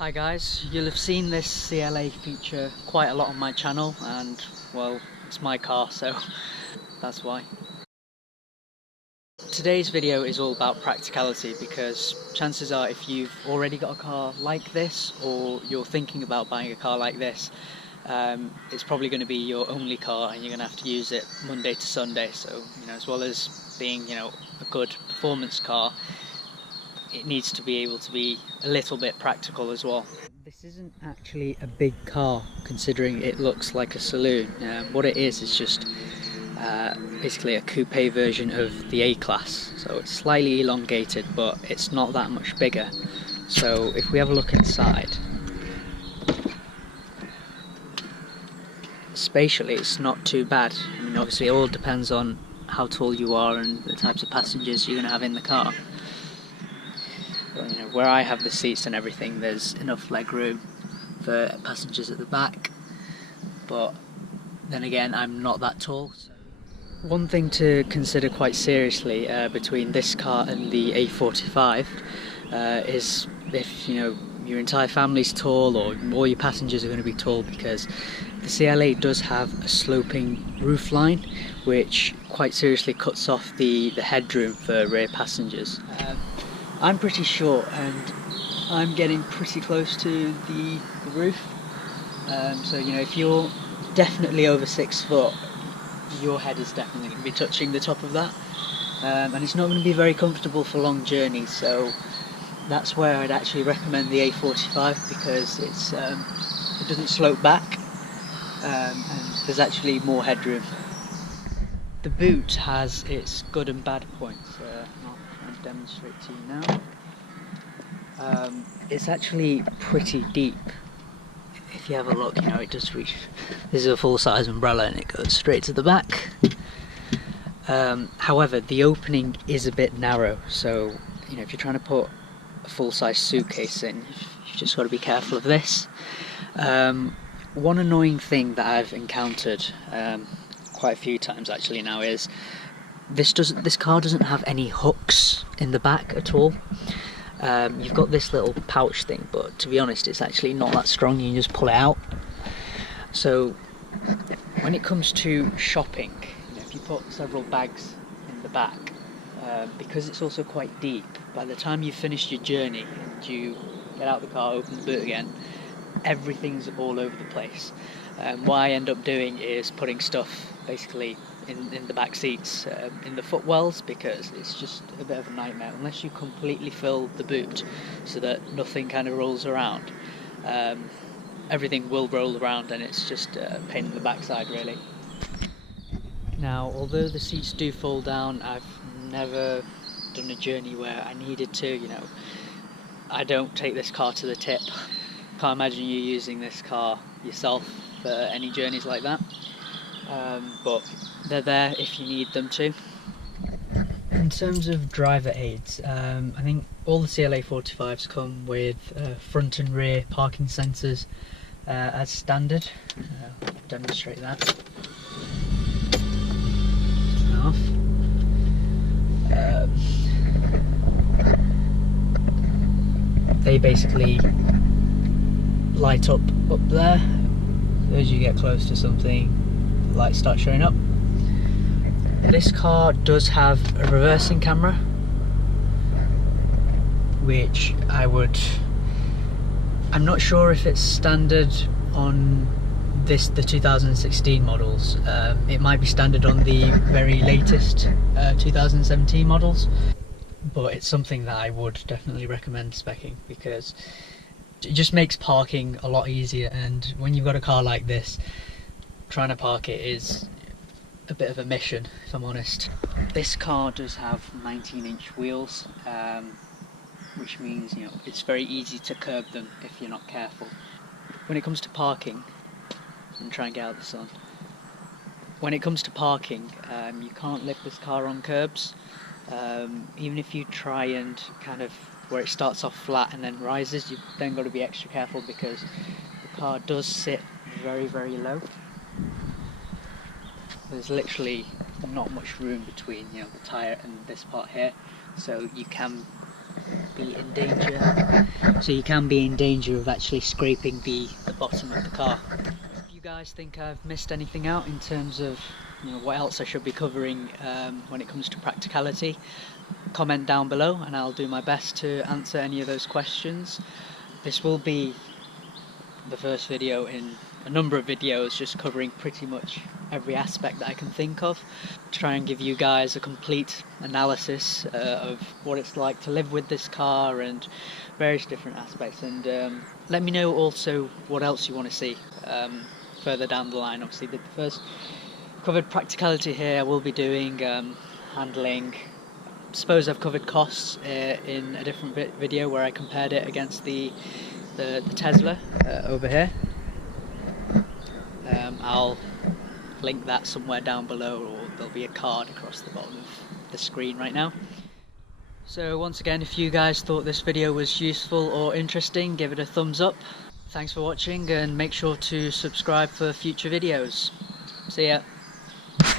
Hi guys, you'll have seen this CLA feature quite a lot on my channel and, well, it's my car, so that's why. Today's video is all about practicality because chances are if you've already got a car like this or you're thinking about buying a car like this, it's probably going to be your only car and you're going to have to use it Monday to Sunday. So, as well as being, a good performance car, it needs to be able to be a little bit practical as well. This isn't actually a big car considering it looks like a saloon. What it is just basically a coupe version of the A-Class. So it's slightly elongated, but it's not that much bigger. So if we have a look inside, spatially it's not too bad. I mean, obviously it all depends on how tall you are and the types of passengers you're going to have in the car. But, where I have the seats and everything, there's enough leg room for passengers at the back, but then again I'm not that tall. So. One thing to consider quite seriously between this car and the A45 is if your entire family's tall or all your passengers are going to be tall, because the CLA does have a sloping roof line which quite seriously cuts off the headroom for rear passengers. I'm pretty short and I'm getting pretty close to the roof, so if you're definitely over 6 foot, your head is definitely going to be touching the top of that, and it's not going to be very comfortable for long journeys. So that's where I'd actually recommend the A45, because it doesn't slope back, and there's actually more headroom. The boot has its good and bad points. I'll demonstrate to you now. It's actually pretty deep. If you have a look, it does reach. This is a full-size umbrella and it goes straight to the back. However, the opening is a bit narrow, so if you're trying to put a full-size suitcase in, you've just got to be careful of this. One annoying thing that I've encountered quite a few times actually now is this car doesn't have any hooks in the back at all. You've got this little pouch thing, but to be honest it's actually not that strong. You can just pull it out. So when it comes to shopping, if you put several bags in the back, because it's also quite deep, by the time you've finished your journey and you get out the car, open the boot again, everything's all over the place. What I end up doing is putting stuff basically in the back seats, in the footwells, because it's just a bit of a nightmare unless you completely fill the boot so that nothing kind of rolls around. Everything will roll around and it's just a pain in the backside really. Now, although the seats do fold down, I've never done a journey where I needed to. I don't take this car to the tip. Can't imagine you using this car yourself for any journeys like that, but they're there if you need them to. In terms of driver aids, I think all the CLA 45s come with front and rear parking sensors as standard. I'll demonstrate that. Turn off. They basically light up there. As you get close to something, the lights start showing up. This car does have a reversing camera, which I'm not sure if it's standard on the 2016 models. It might be standard on the very latest 2017 models, but it's something that I would definitely recommend speccing, because it just makes parking a lot easier, and when you've got a car like this, trying to park it is a bit of a mission, if I'm honest. This car does have 19-inch wheels, which means it's very easy to curb them if you're not careful. When it comes to parking, I'm trying to get out the sun. When it comes to parking, you can't lift this car on curbs. Even if you try and kind of where it starts off flat and then rises, you've then got to be extra careful because the car does sit very, very low. There's literally not much room between the tyre and this part here, so you can be in danger. So you can be in danger of actually scraping the bottom of the car. If you guys think I've missed anything out in terms of what else I should be covering when it comes to practicality, comment down below and I'll do my best to answer any of those questions. This will be the first video in a number of videos just covering pretty much every aspect that I can think of, to try and give you guys a complete analysis of what it's like to live with this car and various different aspects. And let me know also what else you want to see further down the line. Obviously the first covered practicality here. I will be doing handling. I suppose I've covered costs in a different video where I compared it against the Tesla over here. I'll link that somewhere down below, or there'll be a card across the bottom of the screen right now. So once again, if you guys thought this video was useful or interesting, give it a thumbs up. Thanks for watching and make sure to subscribe for future videos. See ya.